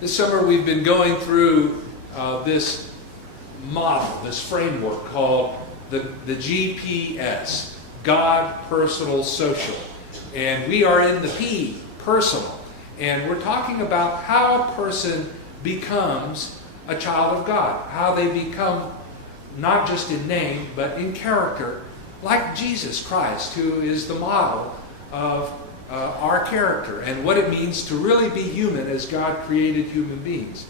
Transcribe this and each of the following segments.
This summer we've been going through this model, this framework called the GPS, God, Personal, Social. And we are in the P, personal. And we're talking about how a person becomes a child of God, how they become not just in name, but in character, like Jesus Christ, who is the model of our character and what it means to really be human as God created human beings.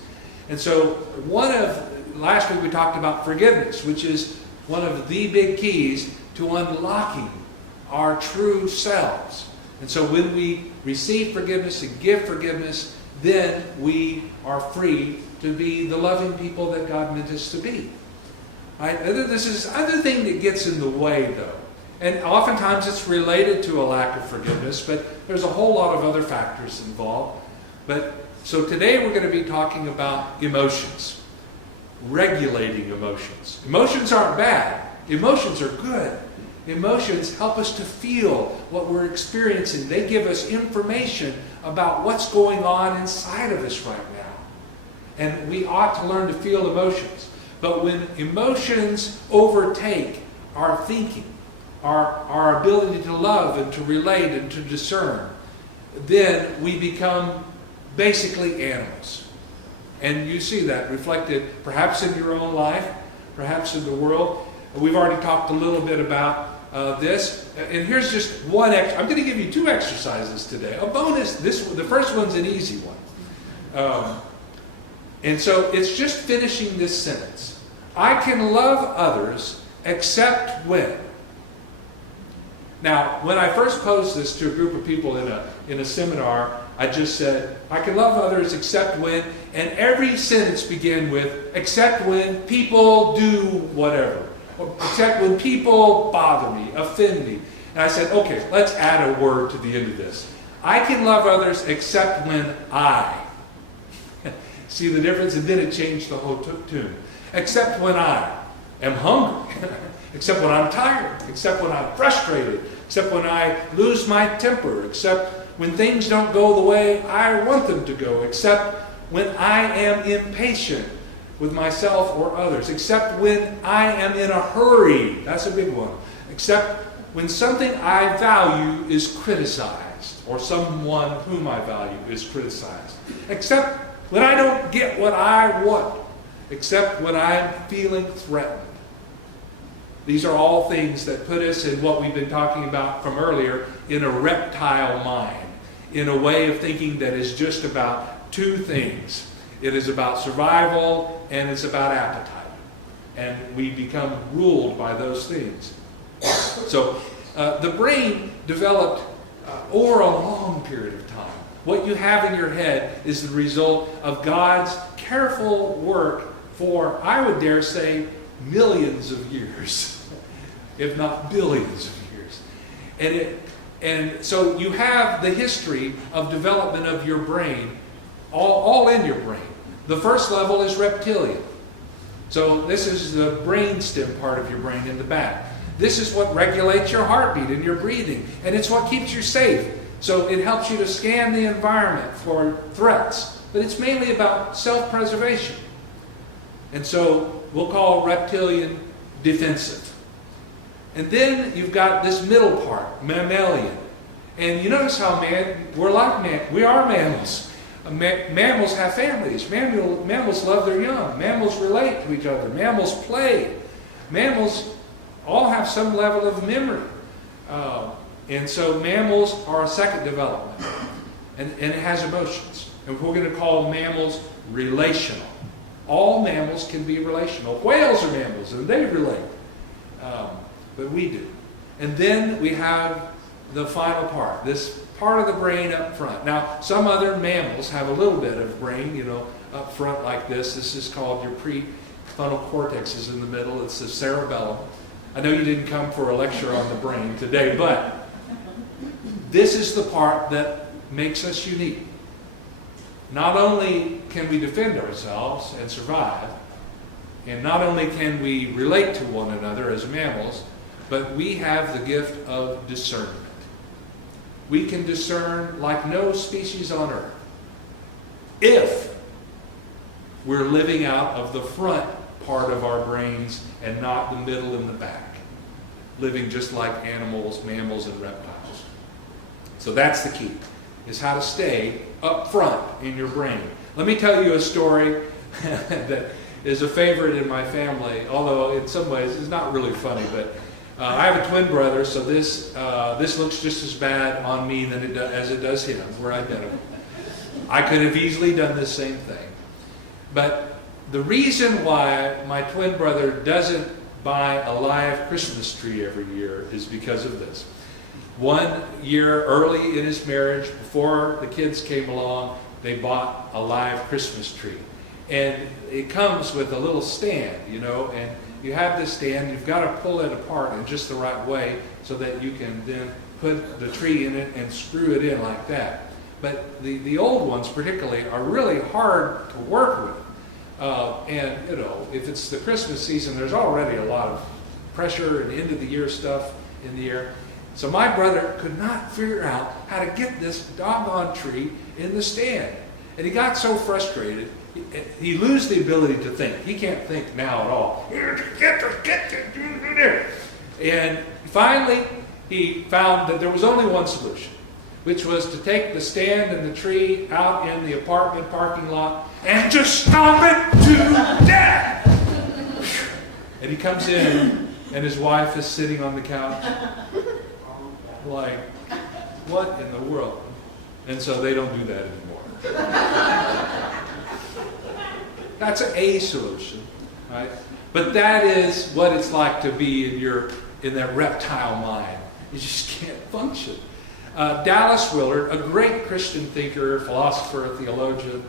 And so last week we talked about forgiveness, which is one of the big keys to unlocking our true selves. And so when we receive forgiveness and give forgiveness, then we are free to be the loving people that God meant us to be. Right? This is other thing that gets in the way, though. And oftentimes it's related to a lack of forgiveness, but there's a whole lot of other factors involved. So today we're going to be talking about emotions, regulating emotions. Emotions aren't bad. Emotions are good. Emotions help us to feel what we're experiencing. They give us information about what's going on inside of us right now. And we ought to learn to feel emotions. But when emotions overtake our thinking, our ability to love and to relate and to discern, then we become basically animals. And you see that reflected perhaps in your own life, perhaps in the world. We've already talked a little bit about this. And here's just one I'm going to give you two exercises today. A bonus. The first one's an easy one. And so it's just finishing this sentence. I can love others except when. Now, when I first posed this to a group of people in a seminar, I just said, I can love others except when, and every sentence began with, except when people do whatever, or except when people bother me, offend me. And I said, okay, let's add a word to the end of this. I can love others except when I. See the difference? And then it changed the whole tune. Except when I am hungry. Except when I'm tired, except when I'm frustrated, except when I lose my temper, except when things don't go the way I want them to go, except when I am impatient with myself or others, except when I am in a hurry, that's a big one, except when something I value is criticized, or someone whom I value is criticized, except when I don't get what I want, except when I'm feeling threatened. These are all things that put us in what we've been talking about from earlier, in a reptile mind, in a way of thinking that is just about two things. It is about survival and it's about appetite. And we become ruled by those things. So the brain developed over a long period of time. What you have in your head is the result of God's careful work for, I would dare say, millions of years. If not billions of years. And so you have the history of development of your brain, all in your brain. The first level is reptilian. So this is the brainstem part of your brain in the back. This is what regulates your heartbeat and your breathing. And it's what keeps you safe. So it helps you to scan the environment for threats. But it's mainly about self-preservation. And so we'll call reptilian defensive. And then you've got this middle part, mammalian. And you notice how we are mammals. Mammals have families. Mammals love their young. Mammals relate to each other. Mammals play. Mammals all have some level of memory. And so mammals are a second development. And it has emotions. And we're going to call mammals relational. All mammals can be relational. Whales are mammals and they relate. But we do. And then we have the final part, this part of the brain up front. Now, some other mammals have a little bit of brain, up front like this. This is called your prefrontal cortex is in the middle. It's the cerebellum. I know you didn't come for a lecture on the brain today, but this is the part that makes us unique. Not only can we defend ourselves and survive, and not only can we relate to one another as mammals, but we have the gift of discernment. we can discern like no species on earth if we're living out of the front part of our brains and not the middle and the back, living just like animals, mammals, and reptiles. So that's the key, is how to stay up front in your brain. Let me tell you a story that is a favorite in my family, although in some ways it's not really funny, but I have a twin brother, so this looks just as bad on me as it does him. We're identical. I could have easily done the same thing. But the reason why my twin brother doesn't buy a live Christmas tree every year is because of this. One year early in his marriage, before the kids came along, they bought a live Christmas tree. And it comes with a little stand, and you have this stand, you've got to pull it apart in just the right way so that you can then put the tree in it and screw it in like that. But the old ones particularly are really hard to work with. And if it's the Christmas season, there's already a lot of pressure and end of the year stuff in the air. So my brother could not figure out how to get this doggone tree in the stand. And he got so frustrated, he loses the ability to think. He can't think now at all. And finally, he found that there was only one solution, which was to take the stand and the tree out in the apartment parking lot and just stomp it to death. And he comes in, and his wife is sitting on the couch, like, what in the world? And so they don't do that anymore. That's a solution, right? But that is what it's like to be in that reptile mind. You just can't function. Dallas Willard, a great Christian thinker, philosopher, theologian,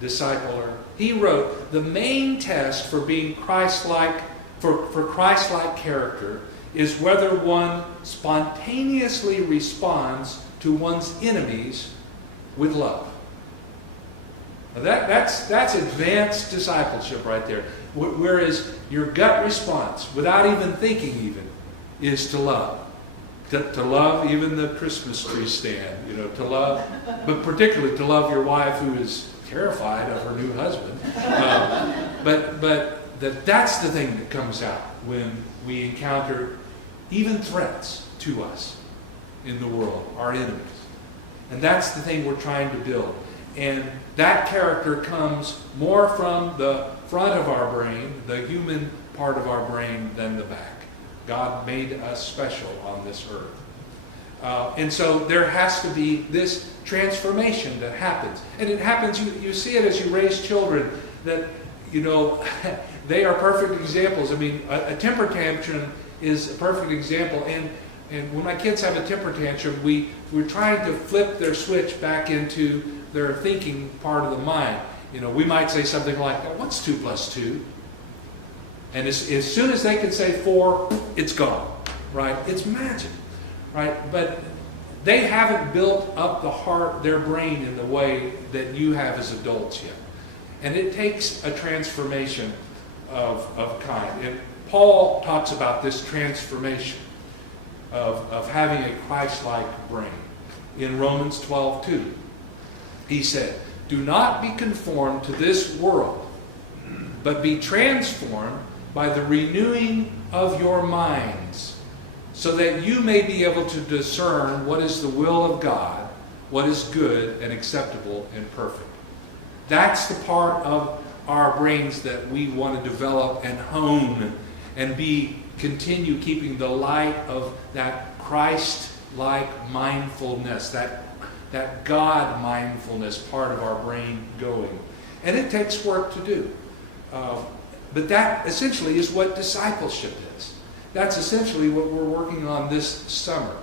discipler, he wrote, the main test for being Christ-like, for Christ-like character is whether one spontaneously responds to one's enemies with love. Now that's advanced discipleship right there. Whereas your gut response, without even thinking is to love. To love even the Christmas tree stand, to love, but particularly to love your wife who is terrified of her new husband. But that's the thing that comes out when we encounter even threats to us in the world, our enemies. And that's the thing we're trying to build. And that character comes more from the front of our brain, the human part of our brain, than the back. God made us special on this earth. And so there has to be this transformation that happens. And it happens, you see it as you raise children, that, they are perfect examples. I mean, a temper tantrum is a perfect example. And when my kids have a temper tantrum, we're trying to flip their switch back into their thinking part of the mind. We might say something like, what's 2 plus 2? And as soon as they can say 4, it's gone, right? It's magic, right? But they haven't built up their brain in the way that you have as adults yet. And it takes a transformation of kind. And Paul talks about this transformation of having a Christ-like brain. In Romans 12:2, he said, do not be conformed to this world, but be transformed by the renewing of your minds, so that you may be able to discern what is the will of God, what is good and acceptable and perfect. That's the part of our brains that we want to develop and hone and continue keeping the light of that Christ-like mindfulness, that God mindfulness part of our brain going. And it takes work to do. But that essentially is what discipleship is. That's essentially what we're working on this summer,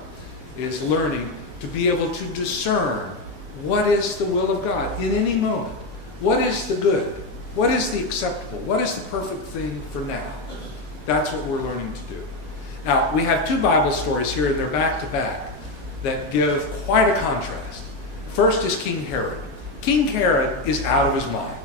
is learning to be able to discern what is the will of God in any moment. What is the good? What is the acceptable? What is the perfect thing for now? That's what we're learning to do. Now, we have 2 Bible stories here, and they're back to back, that give quite a contrast. First is King Herod. King Herod is out of his mind.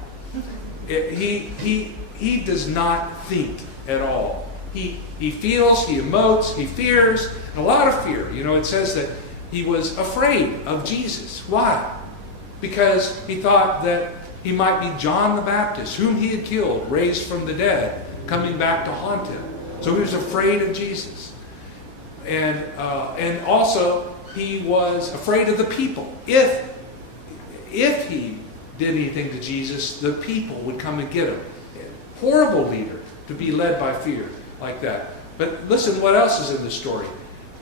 He does not think at all. He feels, he emotes, he fears, and a lot of fear. It says that he was afraid of Jesus. Why? Because he thought that he might be John the Baptist, whom he had killed, raised from the dead, coming back to haunt him. So he was afraid of Jesus. And also he was afraid of the people. If he did anything to Jesus, the people would come and get him. Horrible leader to be led by fear like that. But listen, what else is in the story?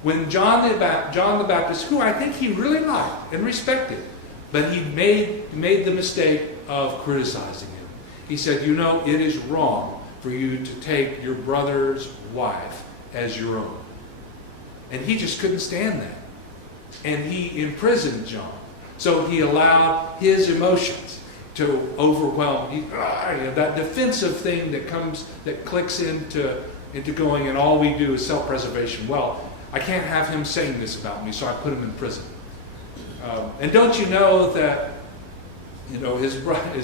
When John the Baptist, who I think he really liked and respected, but he made the mistake of criticizing him. He said, you know, it is wrong for you to take your brother's wife as your own. And he just couldn't stand that. And he imprisoned John. So he allowed his emotions to overwhelm that defensive thing that clicks into going, and all we do is self-preservation. Well, I can't have him saying this about me, so I put him in prison. And don't you know that his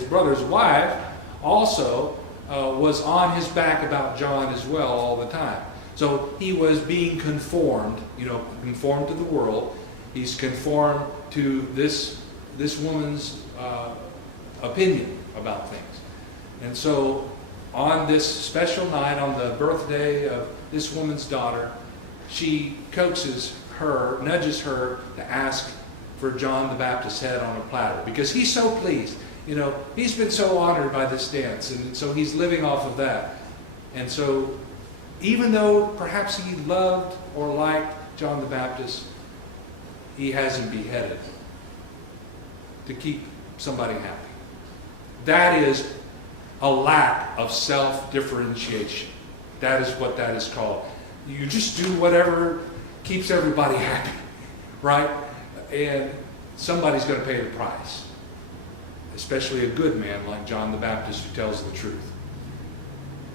brother's wife also was on his back about John as well all the time. So he was being conformed, conformed to the world. He's conformed to this woman's opinion about things. And so on this special night, on the birthday of this woman's daughter, she coaxes her, nudges her to ask for John the Baptist's head on a platter, because he's so pleased. He's been so honored by this dance, and so he's living off of that. And so even though perhaps he loved or liked John the Baptist, he has him beheaded to keep somebody happy. That is a lack of self-differentiation. That is what that is called. You just do whatever keeps everybody happy, right? And somebody's going to pay the price, especially a good man like John the Baptist who tells the truth.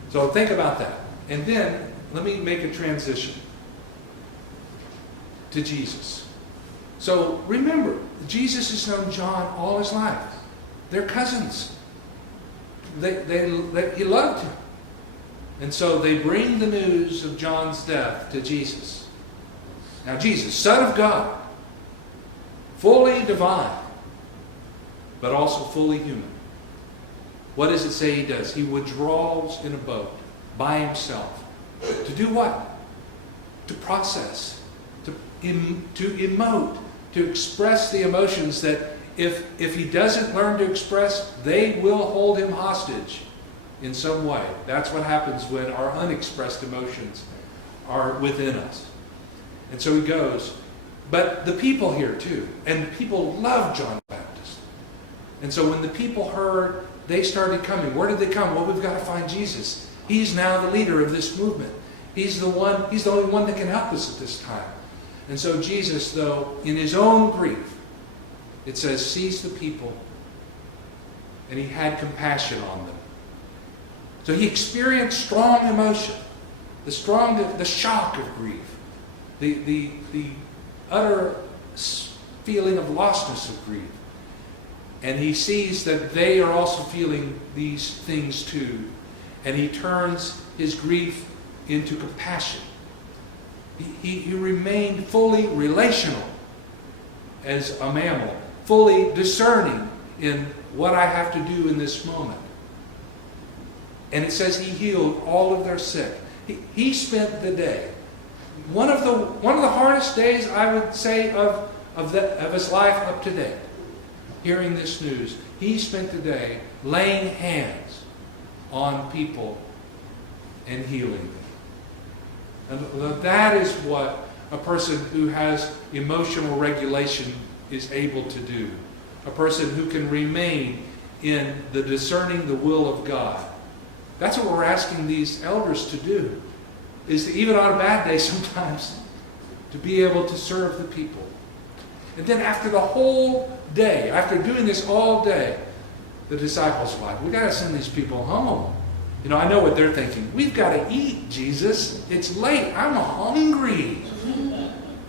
So think about that. And then let me make a transition to Jesus. So remember, Jesus has known John all his life. They're cousins. He loved him. And so they bring the news of John's death to Jesus. Now Jesus, Son of God, fully divine, but also fully human. What does it say he does? He withdraws in a boat by himself. To do what? To process, to emote, to express the emotions that if he doesn't learn to express, they will hold him hostage in some way. That's what happens when our unexpressed emotions are within us. And so he goes. But the people here too, and the people loved John the Baptist. And so when the people heard, they started coming. Where did they come? Well, we've got to find Jesus. He's now the leader of this movement. He's the only one that can help us at this time. And so Jesus, though, in his own grief, it says, sees the people, and he had compassion on them. So he experienced strong emotion, the shock of grief, the utter feeling of lostness of grief. And he sees that they are also feeling these things too. And he turns his grief into compassion. He remained fully relational as a mammal, fully discerning in what I have to do in this moment. And it says he healed all of their sick. He spent the day. One of the hardest days, I would say, of his life up to date, hearing this news. He spent the day laying hands on people and healing them. And that is what a person who has emotional regulation is able to do. A person who can remain in the discerning the will of God. That's what we're asking these elders to do, is to, even on a bad day sometimes, to be able to serve the people. And then after the whole day, after doing this all day, the disciples are like, we've got to send these people home. I know what they're thinking. We've got to eat, Jesus. It's late. I'm hungry.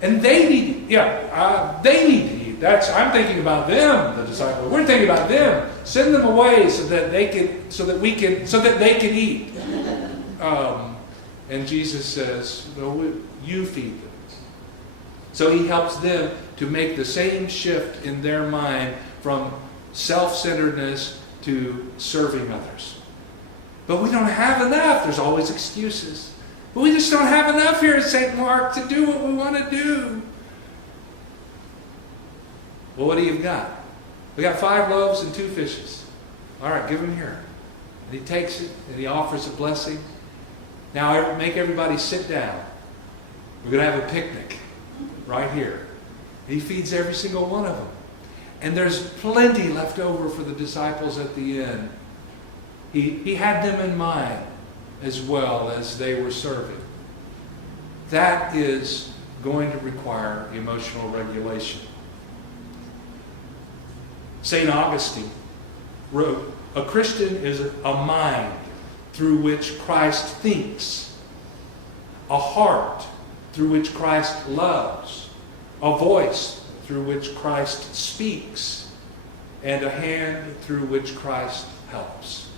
And they need to eat. I'm thinking about them, the disciples. We're thinking about them. Send them away so that they can eat. And Jesus says, no, you feed them. So he helps them to make the same shift in their mind from self-centeredness to serving others. But we don't have enough. There's always excuses. But we just don't have enough here at St. Mark to do what we want to do. Well, what do you got? We got 5 loaves and 2 fishes. All right, give them here. And he takes it and he offers a blessing. Now make everybody sit down. We're going to have a picnic right here. He feeds every single one of them. And there's plenty left over for the disciples at the end. He had them in mind as well as they were serving. That is going to require emotional regulation. St. Augustine wrote, "A Christian is a mind through which Christ thinks, a heart through which Christ loves, a voice through which Christ speaks, and a hand through which Christ helps."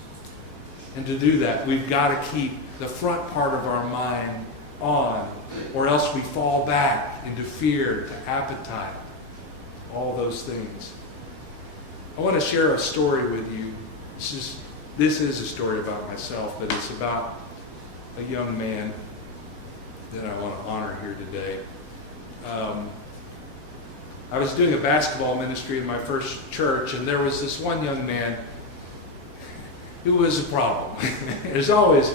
And to do that, we've got to keep the front part of our mind on, or else we fall back into fear, to appetite, all those things. I want to share a story with you. This is a story about myself, but it's about a young man that I want to honor here today. I was doing a basketball ministry in my first church, and there was this one young man who was a problem. there's always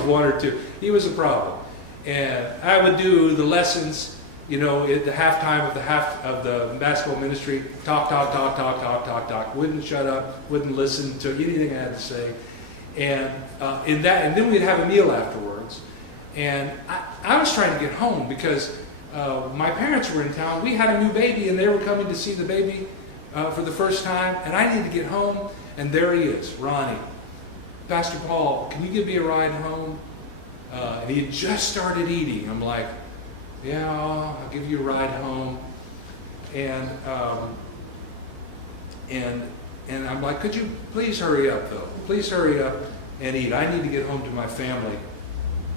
one or two. He was a problem. And I would do the lessons, at the halftime of the basketball ministry, talk. Wouldn't shut up, wouldn't listen to anything I had to say. And then we'd have a meal afterwards. And I was trying to get home because my parents were in town. We had a new baby, and they were coming to see the baby for the first time. And I needed to get home. And there he is, Ronnie. "Pastor Paul, can you give me a ride home?" And he had just started eating. I'm like, "Yeah, I'll give you a ride home." And I'm like, "Could you please hurry up, though? Please hurry up and eat. I need to get home to my family."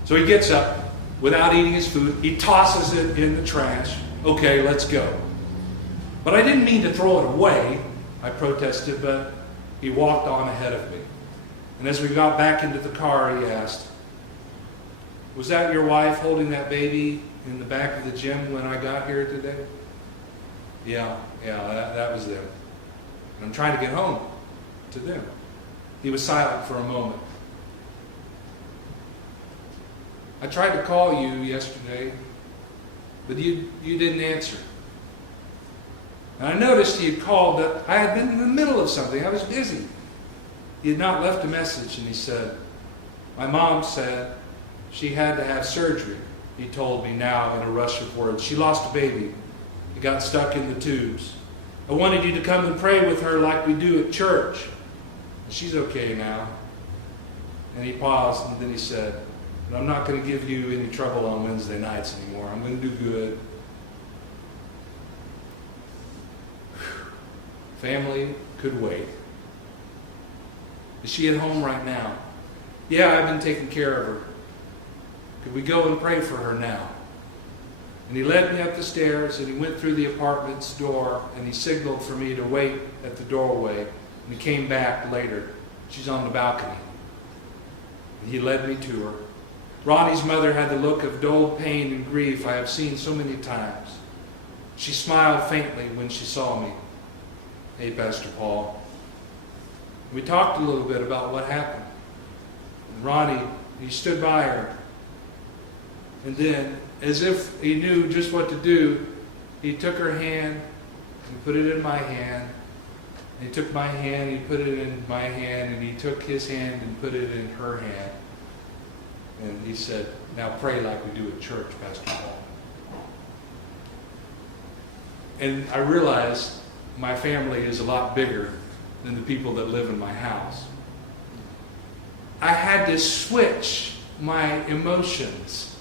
So he gets up without eating his food. He tosses it in the trash. "Okay, let's go." But I didn't mean to throw it away. I protested, but he walked on ahead of me. And as we got back into the car, he asked, "Was that your wife holding that baby in the back of the gym when I got here today?" Yeah, that was them. And I'm trying to get home to them." He was silent for a moment. "I tried to call you yesterday, but you didn't answer. And I noticed he had called, but I had been in the middle of something. I was busy." He had not left a message, and he said, "My mom said she had to have surgery," he told me now in a rush of words. "She lost a baby. It got stuck in the tubes. I wanted you to come and pray with her like we do at church. She's okay now." And he paused, and then he said, "But I'm not going to give you any trouble on Wednesday nights anymore. I'm going to do good." Family could wait. "Is she at home right now?" "Yeah, I've been taking care of her. Could we go and pray for her now?" And he led me up the stairs, and he went through the apartment's door, and he signaled for me to wait at the doorway. And he came back later. "She's on the balcony." And he led me to her. Ronnie's mother had the look of dulled pain and grief I have seen so many times. She smiled faintly when she saw me. "Hey, Pastor Paul." We talked a little bit about what happened. And Ronnie, he stood by her. And then, as if he knew just what to do, he took her hand and put it in my hand. And he took my hand, he put it in my hand, and he took his hand and put it in her hand. And he said, "Now pray like we do at church, Pastor Paul." And I realized my family is a lot bigger than the people that live in my house. I had to switch my emotions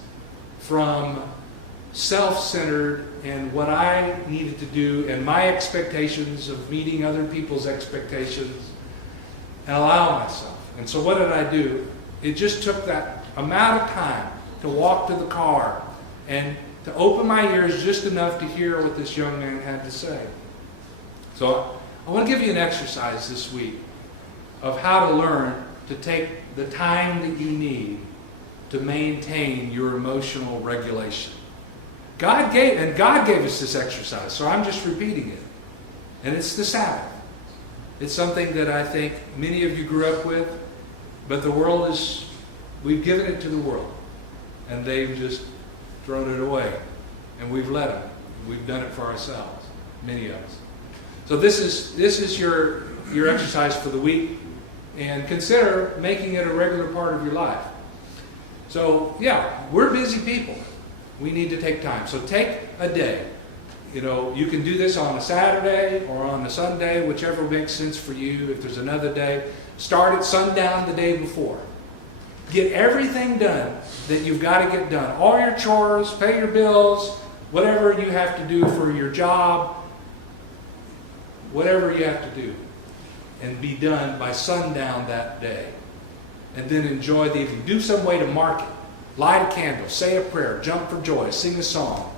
from self-centered and what I needed to do and my expectations of meeting other people's expectations and allow myself. And so what did I do? It just took that amount of time to walk to the car and to open my ears just enough to hear what this young man had to say. So I want to give you an exercise this week of how to learn to take the time that you need to maintain your emotional regulation. God gave us this exercise, so I'm just repeating it. And it's the Sabbath. It's something that I think many of you grew up with, but we've given it to the world. And they've just thrown it away. And we've let them. We've done it for ourselves, many of us. So this is your exercise for the week, and consider making it a regular part of your life. So yeah, we're busy people. We need to take time. So take a day. You can do this on a Saturday or on a Sunday, whichever makes sense for you. If there's another day, start at sundown the day before. Get everything done that you've got to get done. All your chores, pay your bills, whatever you have to do for your job, whatever you have to do, and be done by sundown that day. And then enjoy the evening. Do some way to mark it. Light a candle, say a prayer, jump for joy, sing a song.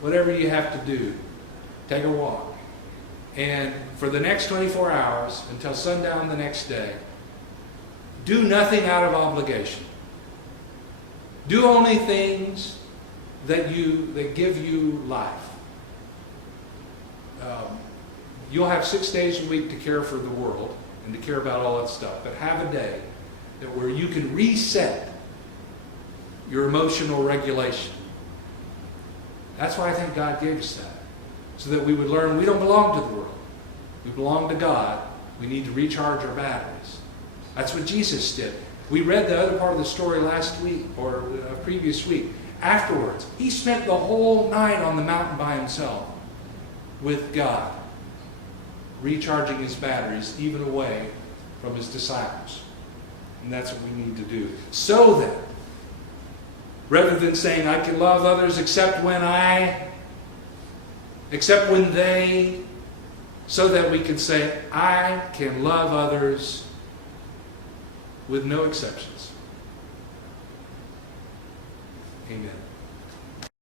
Whatever you have to do, take a walk. And for the next 24 hours, until sundown the next day, do nothing out of obligation. Do only things that give you life. You'll have 6 days a week to care for the world and to care about all that stuff, but have a day where you can reset your emotional regulation. That's why I think God gave us that, so that we would learn we don't belong to the world. We belong to God. We need to recharge our batteries. That's what Jesus did. We read the other part of the story last week, or previous week. Afterwards, he spent the whole night on the mountain by himself with God, recharging his batteries, even away from his disciples. And that's what we need to do. So that, rather than saying, I can love others except when they, so that we can say, I can love others with no exceptions. Amen.